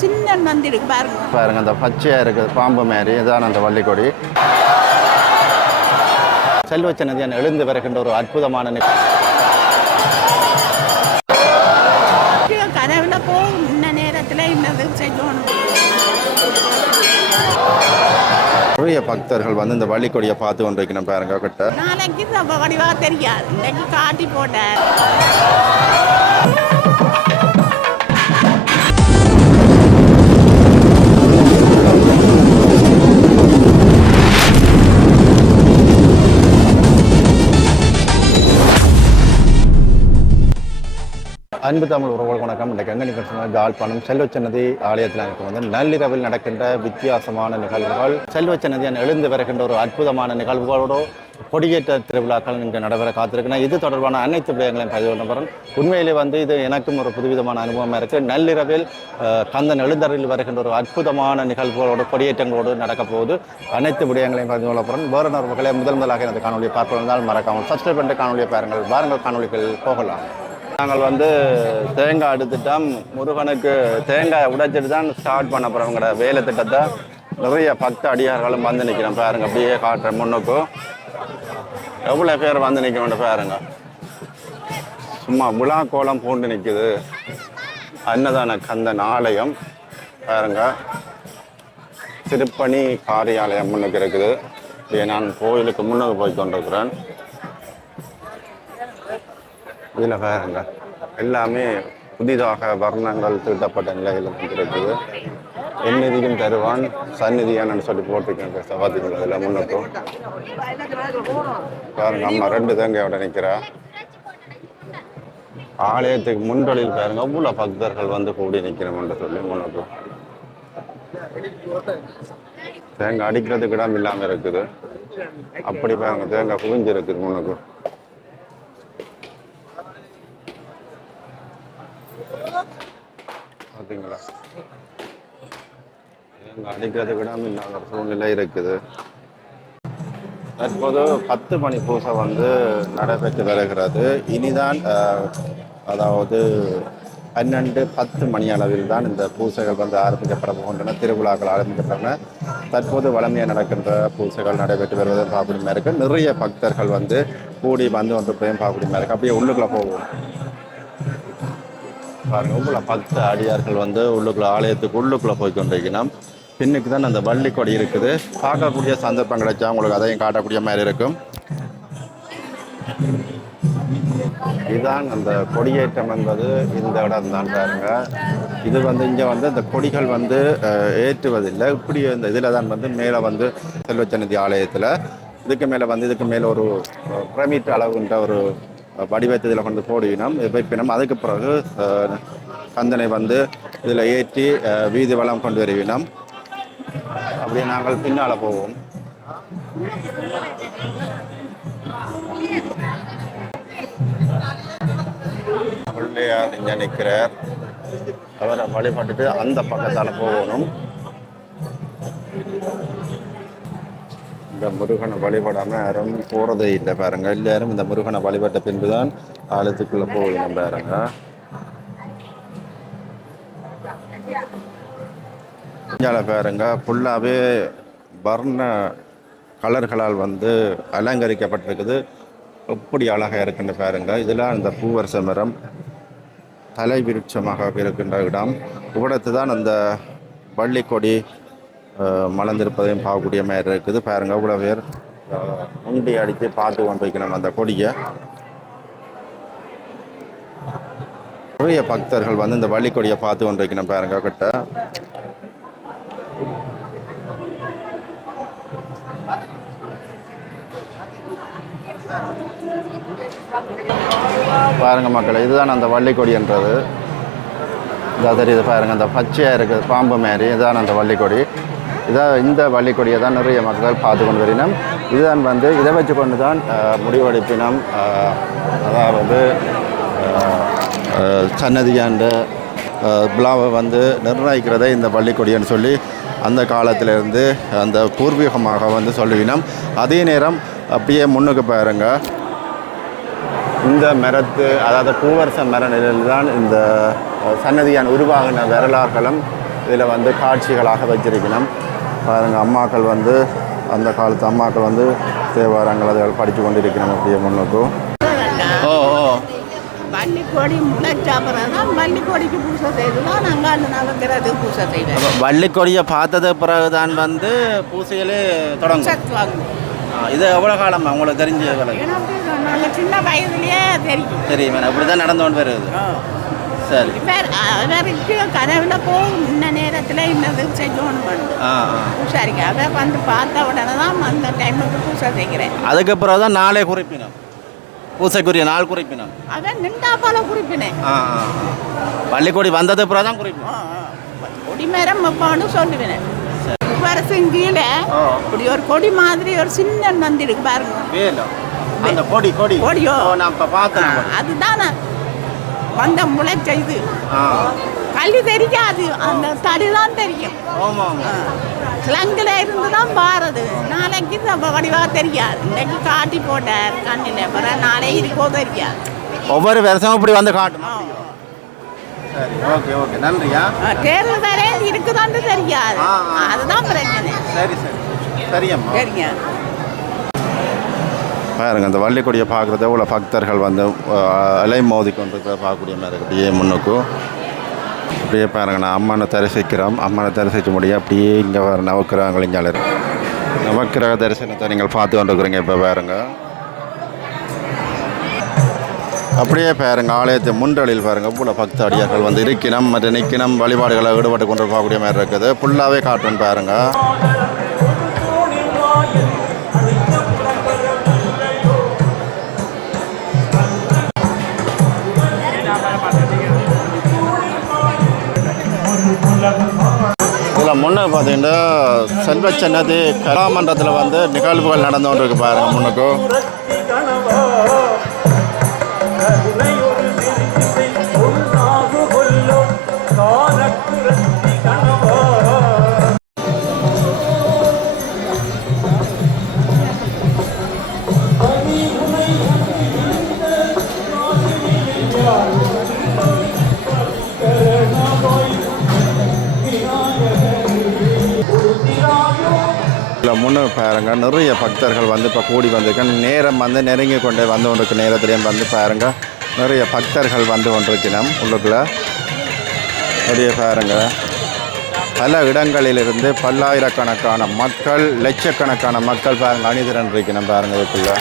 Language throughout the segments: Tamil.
சின்ன நந்தி இருக்கு பாருங்க. பாருங்க அந்த பச்சையாக இருக்குது பாம்பு மாதிரி இதான் அந்த வள்ளிக்கொடி. செல்வச்சன்னதியான் எழுந்து வருகின்ற ஒரு அற்புதமான கனவுல போகும் இந்த நேரத்தில் இன்னது செய்யணும். நிறைய பக்தர்கள் வந்து இந்த வள்ளிக்கொடியை பார்த்து கொண்டு வைக்கணும் பாருங்க கிட்ட. நாளைக்கு வடிவா தெரியாது, இன்னைக்கு காட்டி போட்ட. அன்பு தமிழ் உறவுகள் வணக்கம். இன்றைக்கு எங்கே நிகழ்ச்சி யாழ்ப்பாணம் செல்வச்சன்னதி ஆலயத்தில் எனக்கு வந்து நள்ளிரவில் நடக்கின்ற வித்தியாசமான நிகழ்வுகள், செல்வச்சன்னதியான் எழுந்து வருகின்ற ஒரு அற்புதமான நிகழ்வுகளோடு கொடியேற்ற திருவிழாக்கள் இங்கே நடைபெற காத்திருக்குன்னா இது தொடர்பான அனைத்து விடயங்களையும் பதிவு பண்ண உண்மையிலே வந்து இது எனக்கும் ஒரு புதுவிதமான அனுபவமாக இருக்குது. நள்ளிரவில் கந்தன் எழுந்தரில் வருகின்ற ஒரு அற்புதமான நிகழ்வுகளோடு கொடியேற்றங்களோடு நடக்க போகுது. அனைத்து விடயங்களையும் பதிவு பண்ண போகிறேன். வேறு நபர்களை முதலாக எனது காணொலியை பார்ப்பதால் மறக்காமல் சப்ஸ்கிரைப் பண்ணிட்டு காணொலியை பாருங்கள். வாருங்கள் காணொலிகள் போகலாம். நாங்கள் வந்து தேங்காய் எடுத்துட்டோம். முருகனுக்கு தேங்காய் உடைச்சிட்டு தான் ஸ்டார்ட் பண்ண போகிறவங்களோட வேலை திட்டத்தை. நிறைய பக்த அடியார்களும் வந்து நிற்கிறோம் பாருங்க. அப்படியே காட்டுறேன் முன்னுக்கும் எவ்வளோ பேர் வந்து நிற்கிறோம் பாருங்க. சும்மா விழா கோலம் பூண்டு நிற்குது. அன்னதான கந்தன் ஆலயம் பாருங்க. திருப்பணி காரியாலயம் முன்னுக்கு இருக்குது. இப்படியே நான் கோயிலுக்கு முன்னுக்கு போய் கொண்டிருக்கிறேன். இதில் பாருங்க எல்லாமே புதிதாக வர்ணங்கள் தீட்டப்பட்ட நிலையில் இருக்குது. எந்நிதியும் தருவான் சந்நிதியானு சொல்லி போட்டிருக்கேன் சவாதிகள். இதில் முன்னுக்கும் பாருங்க அம்மா 2 தேங்காயோட நிற்கிறா. ஆலயத்துக்கு முன்றொழில் பாருங்க அவ்வளோ பக்தர்கள் வந்து கூடி நிற்கிறோம்னு சொல்லி முன்னுக்கும். தேங்காய் அடிக்கிறதுக்கு இடம் இல்லாமல் இருக்குது. அப்படி பாருங்க தேங்காய் குவிஞ்சு இருக்குது முன்னுக்கும். பார்த்தீங்களா அடிக்கிறது விடாம இல்லாத ஒரு சூழ்நிலை இருக்குது. தற்போது 10 மணி பூசை வந்து நடைபெற்று வருகிறது. இனிதான் அதாவது 12-10 மணி அளவில் தான் இந்த பூசைகள் வந்து ஆரம்பிக்கப்பட போகின்றன. திருவிழாக்கள் ஆரம்பிக்கப்பட்டன. தற்போது வளமையாக நடக்கின்ற பூசைகள் நடைபெற்று வருவதை பார்க்கக்கூடியமாக இருக்குது. நிறைய பக்தர்கள் வந்து கூடி வந்து ஒன்று போயும் பார்க்கக்கூடியமாக இருக்குது. அப்படியே உள்ளுக்குள்ளே போவோம் பாருங்க. உள்ள 10 அடியார்கள் வந்து உள்ளுக்குள்ள ஆலயத்துக்கு உள்ளுக்குள்ளே போய் கொண்டிருக்கணும். பின்னுக்கு தான் அந்த வள்ளிக்கொடி இருக்குது. பார்க்கக்கூடிய சந்தர்ப்பம் கிடைச்சா உங்களுக்கு அதையும் காட்டக்கூடிய மாதிரி இருக்கும். இதுதான் அந்த கொடியேற்றம் என்பது இந்த இடம் தான் பாருங்க. இது வந்து இங்கே வந்து இந்த கொடிகள் வந்து ஏற்றுவதில்லை. இப்படி இந்த இதில் தான் வந்து மேலே வந்து செல்வச்சன்னதி ஆலயத்தில் இதுக்கு மேலே ஒரு பிரமிட் அளவுன்ற ஒரு வடிவத்தில் கொண்டு போடுவினோம் வைப்பினோம். அதுக்கு பிறகு கந்தனை வந்து இதில் ஏற்றி வீதி வளம் கொண்டு வருவினோம். அப்படியே நாங்கள் பின்னால் போவோம். பிள்ளையார் இங்கே நிற்கிறார். அவரை வழிபட்டுட்டு அந்த பக்கத்தால் போகணும். இந்த முருகனை வழிபடாமல் யாரும் போகிறதே இல்லை பாருங்க. எல்லாரும் இந்த முருகனை வழிபட்ட பின்பு தான் ஆலயத்துக்குள்ளே போகணும் பாருங்க. இங்கே பாருங்க ஃபுல்லாகவே வர்ண கலர்களால் வந்து அலங்கரிக்கப்பட்டிருக்குது. எப்படி அழகாக இருக்குன்னு பாருங்க. இதில் அந்த பூவரச மரம் தலை விருட்சமாக இருக்கின்ற இடம். இவ்விடத்து தான் அந்த வள்ளிக்கொடி மலர்ந்திருப்பதையும் பார்க்கக்கூடிய மாதிரி இருக்குது பாருங்க. இவ்வளோ பேர் உண்டி அடித்து பார்த்து கொண்டு வைக்கணும் அந்த கொடியை. நிறைய பக்தர்கள் வந்து இந்த வள்ளிக்கொடியை பார்த்து கொண்டு வைக்கணும் பாருங்க கிட்ட. பாருங்க மக்கள், இதுதான் அந்த வள்ளிக்கொடின்றது. இதாக தெரியுது பாருங்க. அந்த பச்சையாக இருக்குது பாம்பு மாதிரி. இதுதான் அந்த வள்ளிக்கொடி. இந்த வள்ளிக்கொடியை தான் நிறைய மக்கள் பார்த்து கொண்டு வரினோம். இதுதான் வந்து இதை வச்சு கொண்டு தான் முடிவெடுப்பினம். அதாவது சன்னதியாண்ட விழாவை வந்து நிர்ணயிக்கிறதே இந்த வள்ளிக்கொடின்னு சொல்லி அந்த காலத்திலேருந்து அந்த பூர்வீகமாக வந்து சொல்லுவினோம். அதே நேரம் அப்படியே முன்னுக்கு பாருங்க. இந்த அதாவது பூவரச மர நிலையில் தான் இந்த சன்னதியான் உருவாகின வரலாறுகளும் இதில் வந்து காட்சிகளாக வச்சிருக்கணும். பாருங்கள், அம்மாக்கள் வந்து அந்த காலத்து அம்மாக்கள் வந்து தேவாரங்கள் அதுகள் படித்து கொண்டு இருக்கணும் அப்படியே முன்னுக்கும். ஓ ஓ வள்ளிக்கொடி முளைச்சாப்புறம் தான் வள்ளிக்கொடிக்கு பூசை செய்து தான் நாங்கள் அந்த நவங்கிறது பூசை செய்வோம். வள்ளிக்கொடியை பார்த்தது பிறகு தான் வந்து பூசையிலே தொடங்கும். சத்துவாங்க. இது எவ்வளோ காலமா உங்களுக்கு தெரிஞ்ச வேலை? நாங்கள் சின்ன வயதுலேயே தெரியும். தெரியும், இப்படி தான் நடந்து கொண்டு வருது. சரி, அவருக்கு கனவுல போகும் இந்த நேரத்தில் இன்னது செய்யணும் பூசாரிக்கு. அதை வந்து பார்த்த உடனே தான் அந்த டைமுக்கு பூசை செய்கிறேன். அதுக்கப்புறம் தான் நாளே குறிப்பினோம், பூசைக்குரிய நாள் குறிப்பினோம். அவன் நின்றா போல குறிப்பினேன். பள்ளிக்கொடி வந்தது அப்புறம் தான் குறிப்பினோம். கொடிமரம் வைப்பான்னு சொல்லுவேன். வருஷம் கீழே இப்படி ஒரு கொடி மாதிரி ஒரு சின்ன வந்துருக்கு பாருங்க. அந்த கொடி கொடி கொடியோ நான் இப்போ பார்த்தேன். அதுதான் வந்த முளைச்ச இது. கல்வி தெரியாது, அந்த தடி தான் தெரியும். கிழங்குல இருந்து தான் பாருது. நாளைக்கு வடிவாக தெரியாது. இன்னைக்கு காட்டி போட்டார் கண்ணில், அப்புறம் நாளை இருக்கோ தெரியாது. ஒவ்வொரு வருஷமும் இப்படி வந்து காட்டுமா? சரி, ஓகே ஓகே, நன்றியா. தேர்வு வேற இருக்குதான்னு தெரியாது, அதுதான் பிரச்சனை. சரி சரி சரியம்மா, சரிங்க. பாருங்க, இந்த வள்ளிக்கொடியை பார்க்குறது இவ்வளோ பக்தர்கள் வந்து அலை மோதி கொண்டு பார்க்கக்கூடிய மாதிரி அப்படியே முன்னுக்கும் அப்படியே பாருங்க. நான் அம்மனை தரிசிக்கிறோம். அம்மனை தரிசிக்க முடியும். அப்படியே இங்கே வர நவக்கிரகங்கள் இங்கே நவக்கிரக தரிசனத்தை நீங்கள் பார்த்து கொண்டிருக்கிறீங்க. இப்போ பாருங்க, அப்படியே பாருங்க, ஆலயத்தை முன்றலில் பாருங்க இவ்வளோ பக்த அடியார்கள் வந்து இருக்கணும் மற்ற நிற்கணும் வழிபாடுகளை ஈடுபட்டு கொண்டு போகக்கூடிய மாதிரி இருக்குது. ஃபுல்லாகவே காட்டுன்னு பாருங்க. இதில் முன்னே பார்த்தீங்கன்னா செல்வச்சன்னதி கலாமன்றத்தில் வந்து நிகழ்வுகள் நடந்து கொண்டு இருக்கு பாருங்க. முன்னுக்கும் முன்னே பாருங்க நிறைய பக்தர்கள் வந்து இப்போ கூடி வந்திருக்கேன். நேரம் வந்து நெருங்கி கொண்டே வந்து கொண்டிருக்க நேரத்துலேயும் வந்து பாருங்க நிறைய பக்தர்கள் வந்து கொண்டிருக்கணும் உள்ளுக்குள்ள. அப்படியே பாருங்க, பல இடங்களிலிருந்து பல்லாயிரக்கணக்கான மக்கள், லட்சக்கணக்கான மக்கள் பாருங்க அணிதிரன் இருக்கணும் பாருங்க இதுக்குள்ள.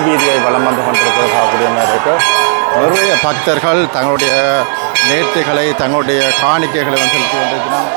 முன் வீதியை வலம் வந்து கொண்டிருப்பதாக மாதிரி இருக்கு. நிறைய பக்தர்கள் தங்களுடைய நேர்த்திகளை தங்களுடைய காணிக்கைகளை வந்து செலுத்தி கொண்டிருக்கிறார்.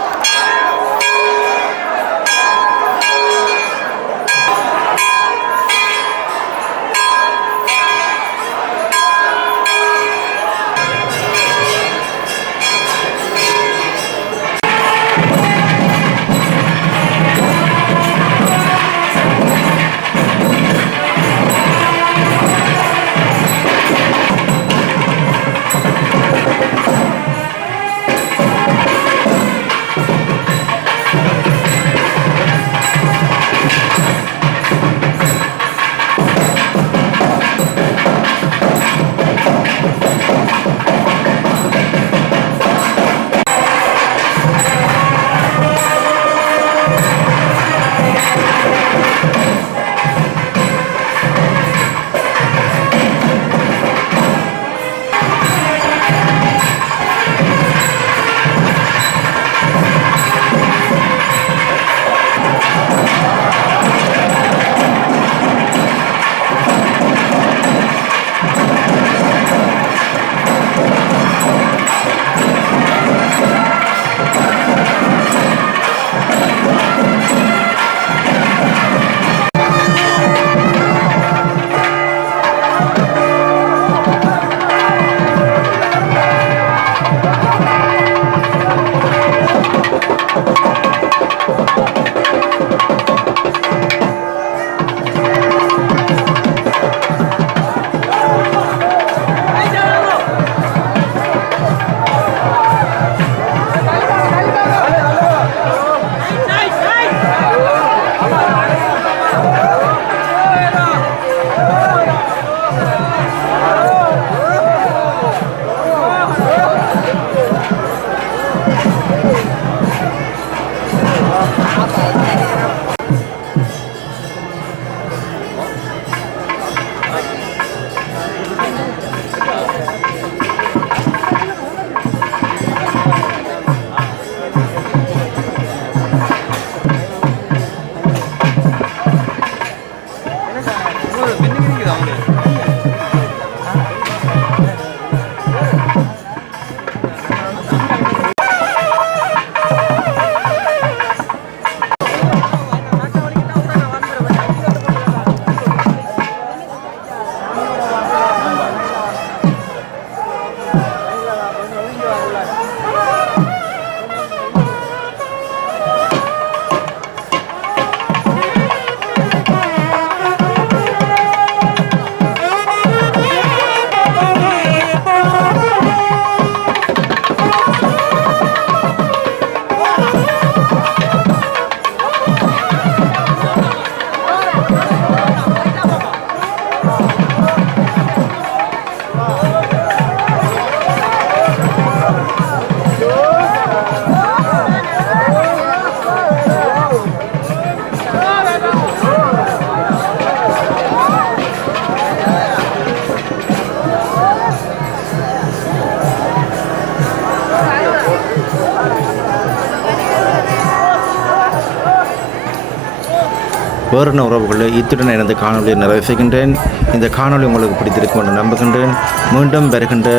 வேறு உறவுகளை இத்துடன் எனது காணொலியை நிறைவு செய்கின்றேன். இந்த காணொலி உங்களுக்கு பிடித்திருக்கும் என்று நம்புகின்றேன். மீண்டும் வருகின்ற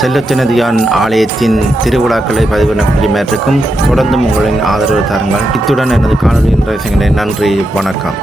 செல்லச்சன்னதியான் ஆலயத்தின் திருவிழாக்களை பதிவிடக்கூடிய மேற்றிருக்கும். தொடர்ந்தும் உங்களின் ஆதரவு தாருங்கள். இத்துடன் எனது காணொலியை நிறைவு செய்கின்றேன். நன்றி, வணக்கம்.